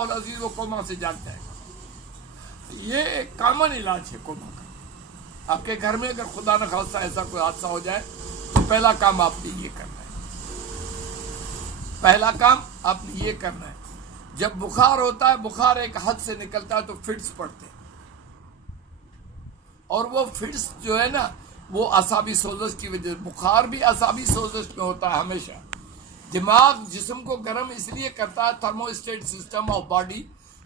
العزیز وہ کوما سے جاگ جائے گا۔ یہ ایک کامن علاج ہے کوما کا۔ آپ کے گھر میں اگر خدا نہ خواستہ ایسا کوئی حادثہ ہو جائے تو پہلا کام آپ نے یہ کرنا ہے، پہلا کام آپ نے یہ کرنا ہے۔ جب بخار ہوتا ہے، بخار ایک حد سے نکلتا ہے تو فٹس پڑتے ہیں، اور وہ فٹس جو ہے نا وہ اعصابی سوزش کی وجہ سے، بخار بھی اعصابی سوزش میں ہوتا ہے ہمیشہ۔ دماغ جسم کو گرم اس لیے کرتا ہے، تھرموسٹیٹ سسٹم آف باڈی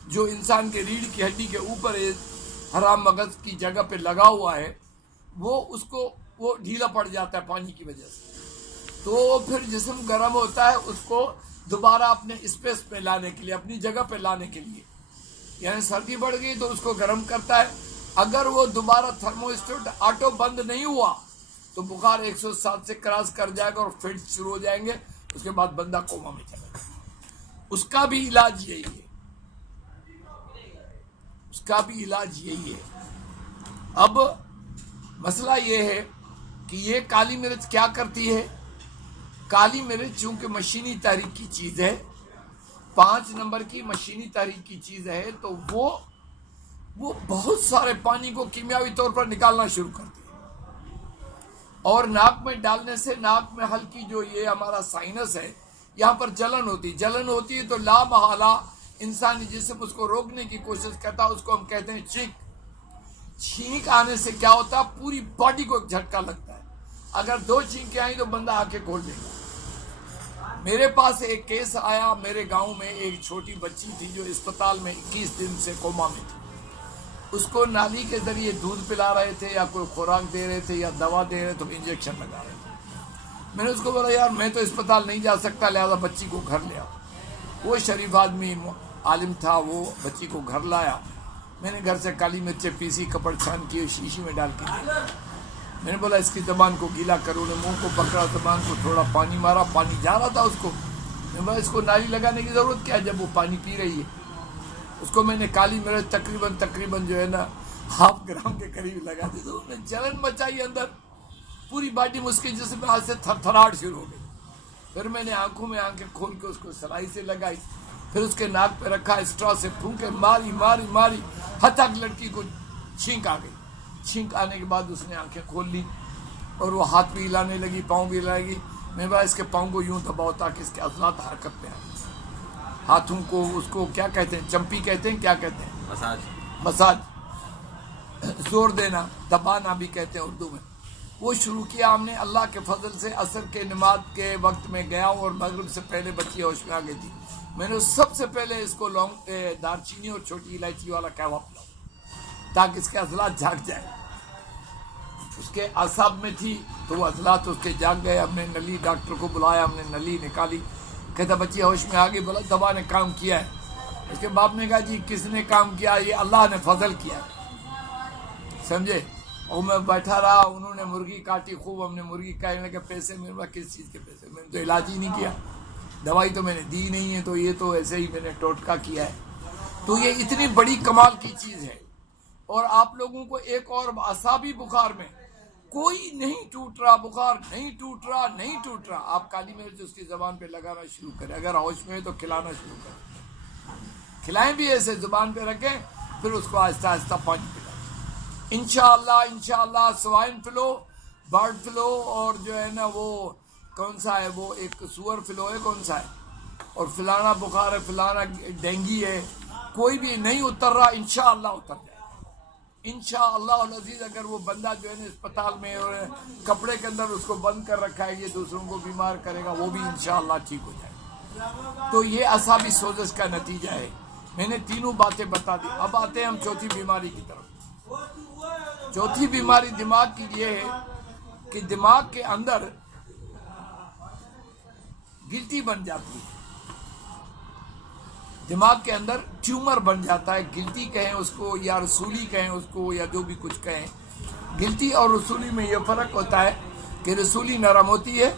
جو انسان کے ریڑھ کی ہڈی کے اوپر حرام مغز کی جگہ پہ لگا ہوا ہے، وہ ڈھیلا پڑ جاتا ہے پانی کی وجہ سے، تو پھر جسم گرم ہوتا ہے اس کو دوبارہ اپنے اسپیس پہ لانے کے لیے، اپنی جگہ پہ لانے کے لیے، یعنی سردی بڑھ گئی تو اس کو گرم کرتا ہے۔ اگر وہ دوبارہ تھرموسٹیٹ آٹو بند نہیں ہوا تو بخار 107 سے کراس کر جائے گا اور فٹ شروع ہو جائیں گے، اس کے بعد بندہ کوما میں چلا جائے گا۔ اس کا بھی علاج یہی ہے، اس کا بھی علاج یہی ہے۔ اب مسئلہ یہ ہے کہ یہ کالی مرچ کیا کرتی ہے؟ کالی مرچ چونکہ مشینی تحریک کی چیز ہے، 5 نمبر کی مشینی تحریک کی چیز ہے، تو وہ بہت سارے پانی کو کیمیاوی طور پر نکالنا شروع کرتی ہے، اور ناک میں ڈالنے سے ناک میں ہلکی جو یہ ہمارا سائنس ہے یہاں پر جلن ہوتی ہے تو لا محالہ انسانی جسم اس کو روکنے کی کوشش کرتا ہے، اس کو ہم کہتے ہیں چھینک آنے سے کیا ہوتا ہے، پوری باڈی کو ایک جھٹکا لگتا ہے۔ اگر 2 چھینکیں آئیں تو بندہ آنکھیں کھول دے گا۔ میرے پاس ایک کیس آیا، میرے گاؤں میں ایک چھوٹی بچی تھی جو اسپتال میں 21 دن سے کوما میں تھی۔ اس کو نالی کے ذریعے دودھ پلا رہے تھے یا کوئی خوراک دے رہے تھے یا دوا دے رہے تھے، انجیکشن لگا رہے تھے۔ میں نے اس کو بولا یار میں تو اسپتال نہیں جا سکتا، لہذا بچی کو گھر لے آؤ۔ وہ شریف آدمی عالم تھا، وہ بچی کو گھر لایا۔ میں نے گھر سے کالی مرچیں پیسی، کپڑ چھان کی، شیشی میں ڈال کے دی۔ میں نے بولا اس کی زبان کو گیلا کرو، نے منہ کو پکڑا، زبان کو تھوڑا پانی مارا، پانی جا رہا تھا اس کو۔ میں نے بولا اس کو نالی لگانے کی ضرورت کیا ہے جب وہ پانی پی رہی ہے؟ اس کو میں نے کالی مرچ تقریباً جو ہے نا 1/2 گرام کے قریب لگا دی، تو انہوں نے جلن مچائی اندر، پوری باڈی میں اس کے جسم میں ہاتھ سے تھرتھراہٹ شروع ہو گئی۔ پھر میں نے آنکھوں میں آنکھیں کھول کے اس کو سلائی سے لگائی، پھر اس کے ناک پہ رکھا، اسٹرا سے پھونکے ماری حتیٰ کہ لڑکی کو چھینک آ گئی۔ چھینک آنے کے بعد اس نے آنکھیں کھول لی اور وہ ہاتھ بھی ہلانے لگی، پاؤں بھی ہلائے گی۔ میں بولا اس کے پاؤں کو یوں دباؤ تاکہ اس کے عضلات حرکت میں آئیں، ہاتھوں کو اس کو کیا کہتے ہیں، چمپی کہتے ہیں، کیا کہتے ہیں، مساج، زور دینا، دبانا بھی کہتے ہیں اردو میں۔ وہ شروع کیا ہم نے، اللہ کے فضل سے عصر کے نماز کے وقت میں گیا اور مغرب سے پہلے بچی ہوش میں آ گئی تھی۔ میں نے سب سے پہلے اس کو دار چینی اور چھوٹی الائچی والا قہوہ پلاؤ تاکہ اس کے عضلات جھاگ جائیں۔ اس کے اعصاب میں تھی تو وہ عضلات اس کے جاگ گئے۔ ہم نے نلی ڈاکٹر کو بلایا، ہم نے نلی نکالی، کہتا بچی ہوش میں آ گئی۔ بولا دوا نے کام کیا ہے۔ اس کے باپ نے کہا جی کس نے کام کیا؟ یہ اللہ نے فضل کیا، سمجھے؟ اور میں بیٹھا رہا، انہوں نے مرغی کاٹی خوب، ہم نے مرغی کھائی۔ میں کہا پیسے میرے پاس کس چیز کے پیسے؟ میں نے تو علاج ہی نہیں کیا، دوائی تو میں نے دی نہیں ہے، تو یہ تو ایسے ہی میں نے ٹوٹکا کیا ہے۔ تو یہ اتنی بڑی کمال کی چیز ہے۔ اور آپ لوگوں کو ایک اور، اعصابی بخار میں کوئی نہیں ٹوٹ رہا، بخار نہیں ٹوٹ رہا، آپ کالی مرچ اس کی زبان پہ لگانا شروع کریں، اگر ہوش میں ہے تو کھلانا شروع کریں، کھلائیں بھی ایسے زبان پہ رکھیں، پھر اس کو آہستہ آہستہ پانی پلائیں۔ انشاءاللہ سوائن فلو، برڈ فلو، اور جو ہے نا وہ کون سا ہے، وہ ایک سور فلو ہے، کون سا ہے، اور فلانا بخار ہے، فلانا ڈینگی ہے، کوئی بھی نہیں اتر رہا، انشاءاللہ اتر جائے انشاءاللہ العزیز۔ اگر وہ بندہ جو ہے نا اسپتال میں اور کپڑے کے اندر اس کو بند کر رکھا ہے، یہ دوسروں کو بیمار کرے گا، وہ بھی انشاءاللہ ٹھیک ہو جائے گا۔ تو یہ اعصابی سوزش کا نتیجہ ہے۔ میں نے تینوں باتیں بتا دی۔ اب آتے ہیں ہم چوتھی بیماری کی طرف۔ چوتھی بیماری دماغ کی یہ ہے کہ دماغ کے اندر گلٹی بن جاتی ہے، دماغ کے اندر ٹیومر بن جاتا ہے، گلٹی کہیں اس کو یا رسولی کہیں اس کو یا جو بھی کچھ کہیں۔ گلٹی اور رسولی میں یہ فرق ہوتا ہے کہ رسولی نرم ہوتی ہے،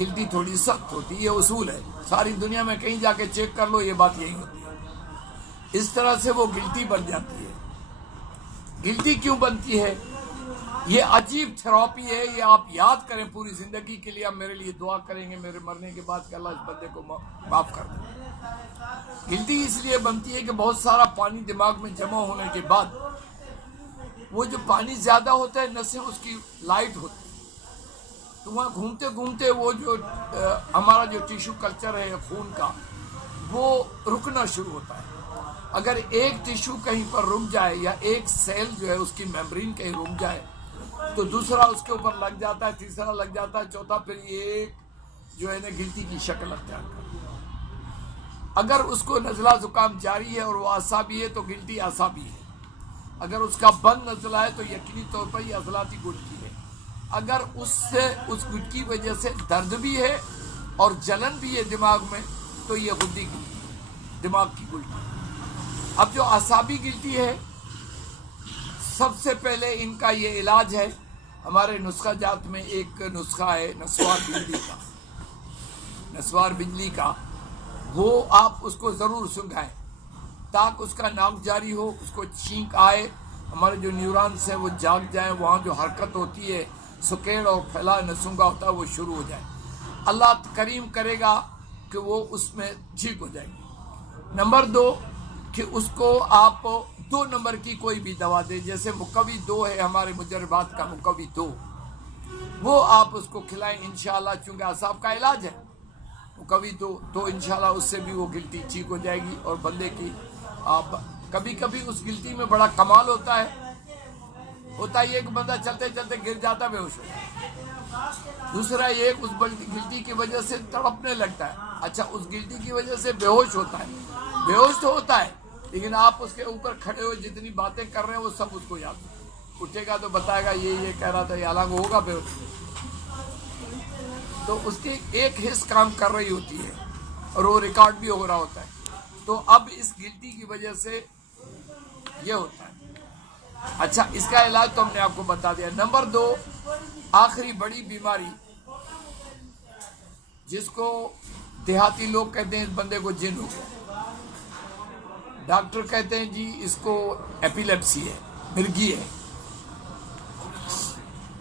گلٹی تھوڑی سخت ہوتی ہے، یہ اصول ہے، ساری دنیا میں کہیں جا کے چیک کر لو، یہ بات یہی ہوتی ہے۔ اس طرح سے وہ گلٹی بن جاتی ہے۔ گلٹی کیوں بنتی ہے؟ یہ عجیب تھراپی ہے، یہ آپ یاد کریں پوری زندگی کے لیے۔ آپ میرے لیے دعا کریں گے میرے مرنے کے بعد کہ اللہ اس بندے کو معاف کر دے۔ گلٹی اس لیے بنتی ہے کہ بہت سارا پانی دماغ میں جمع ہونے کے بعد وہ جو پانی زیادہ ہوتا ہے نسیں اس کی لائٹ ہوتی ہے، تو وہاں گھومتے گھومتے وہ جو ہمارا جو ٹیشو کلچر ہے خون کا وہ رکنا شروع ہوتا ہے۔ اگر ایک ٹیشو کہیں پر رک جائے یا ایک سیل جو ہے اس کی میمبرین کہیں رک جائے تو دوسرا اس کے اوپر لگ جاتا ہے، تیسرا لگ جاتا ہے، چوتھا، پھر یہ ایک جو ہے نا گلٹی کی شکل اختیار کرتا ہے۔ اگر اس کو نزلہ زکام جاری ہے اور وہ اعصابی ہے تو گلٹی اعصابی ہے۔ اگر اس کا بند نزلہ ہے تو یقینی طور پر یہ عضلاتی گلٹی ہے۔ اگر اس گلٹی کی وجہ سے درد بھی ہے اور جلن بھی ہے دماغ میں تو یہ غدی گلٹی ہے، دماغ کی گلٹی۔ اب جو اعصابی گلٹی ہے، سب سے پہلے ان کا یہ علاج ہے، ہمارے نسخہ جات میں ایک نسخہ ہے نسوار بجلی کا، وہ آپ اس کو ضرور سنگھائیں تاکہ اس کا ناک جاری ہو، اس کو چھینک آئے، ہمارے جو نیورونز ہیں وہ جاگ جائیں، وہاں جو حرکت ہوتی ہے سکیڑ اور پھیلا نسونگا ہوتا ہے وہ شروع ہو جائے۔ اللہ کریم کرے گا کہ وہ اس میں ٹھیک ہو جائے گی۔ نمبر 2 کہ اس کو آپ 2 نمبر کی کوئی بھی دوا دیں، جیسے مقوی 2 ہے ہمارے مجربات کا مقوی 2، وہ آپ اس کو کھلائیں انشاءاللہ، چونکہ اعصاب کا علاج ہے مقوی 2 تو انشاءاللہ اس سے بھی وہ گلٹی ٹھیک ہو جائے گی۔ اور بندے کی کبھی کبھی اس گلٹی میں بڑا کمال ہوتا ہے یہ کہ بندہ چلتے چلتے گر جاتا ہے، بے ہوش ہو جاتا ہے۔ دوسرا یہ کہ اس گلٹی کی وجہ سے تڑپنے لگتا ہے، اچھا اس گلٹی کی وجہ سے بے ہوش ہوتا ہے، بے ہوش تو ہوتا ہے لیکن آپ اس کے اوپر کھڑے ہوئے جتنی باتیں کر رہے ہیں وہ سب اس کو یاد ہے، اٹھے گا تو بتائے گا یہ کہہ رہا تھا، یہ حالانکہ ہوگا بے ہوش۔ تو اس کی ایک حص کام کر رہی ہوتی ہے اور وہ ریکارڈ بھی ہو رہا ہوتا ہے۔ تو اب اس گلٹی کی وجہ سے یہ ہوتا ہے۔ اچھا اس کا علاج تو ہم نے آپ کو بتا دیا۔ نمبر 2 آخری بڑی بیماری جس کو دیہاتی لوگ کہتے ہیں اس بندے کو جن ہو گیا، ڈاکٹر کہتے ہیں جی اس کو ایپیلیپسی ہے، مرگی ہے،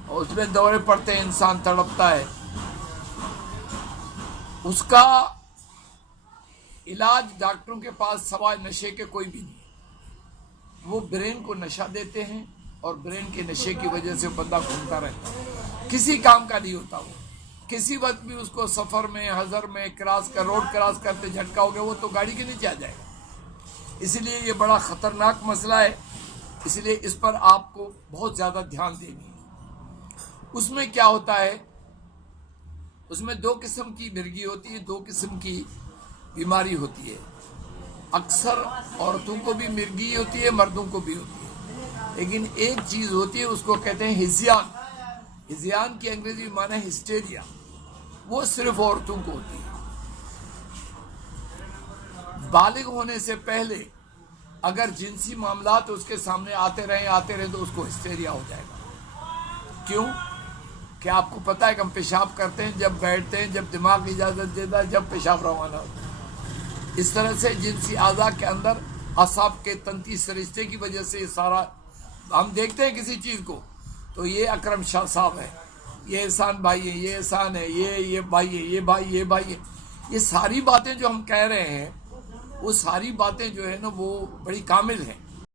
اور اس میں دورے پڑتے ہیں، انسان تڑپتا ہے۔ اس کا علاج ڈاکٹروں کے پاس سوائے نشے کے کوئی بھی نہیں، وہ برین کو نشہ دیتے ہیں اور برین کے نشے کی وجہ سے بندہ گھومتا رہتا ہے، کسی کام کا نہیں ہوتا۔ وہ کسی وقت بھی اس کو سفر میں، حضر میں، روڈ کراس کرتے جھٹکا ہو گیا وہ تو گاڑی کے نیچے آ جائے گا۔ اس لیے یہ بڑا خطرناک مسئلہ ہے، اس لیے اس پر آپ کو بہت زیادہ دھیان دینی ہے۔ اس میں کیا ہوتا ہے، اس میں 2 قسم کی مرگی ہوتی ہے، 2 قسم کی بیماری ہوتی ہے۔ اکثر عورتوں کو بھی مرگی ہوتی ہے، مردوں کو بھی ہوتی ہے، لیکن ایک چیز ہوتی ہے اس کو کہتے ہیں ہزیان۔ ہزیان کی انگریزی معنی ہے ہسٹیریا، وہ صرف عورتوں کو ہوتی ہے۔ بالغ ہونے سے پہلے اگر جنسی معاملات اس کے سامنے آتے رہیں تو اس کو ہسٹیریا ہو جائے گا۔ کیوں کہ آپ کو پتہ ہے کہ ہم پیشاب کرتے ہیں جب بیٹھتے ہیں، جب دماغ اجازت دیتا ہے، جب پیشاب روانہ ہوتا ہے۔ اس طرح سے جنسی اعضاء کے اندر اعصاب کے تنتی سرشتے کی وجہ سے یہ سارا ہم دیکھتے ہیں کسی چیز کو تو یہ اکرم شاہ صاحب ہے، یہ احسان بھائی ہے، یہ احسان ہے، یہ بھائی ہے، یہ بھائی ہے، یہ ساری باتیں جو ہم کہہ رہے ہیں وہ ساری باتیں جو ہے نا وہ بڑی کامل ہیں۔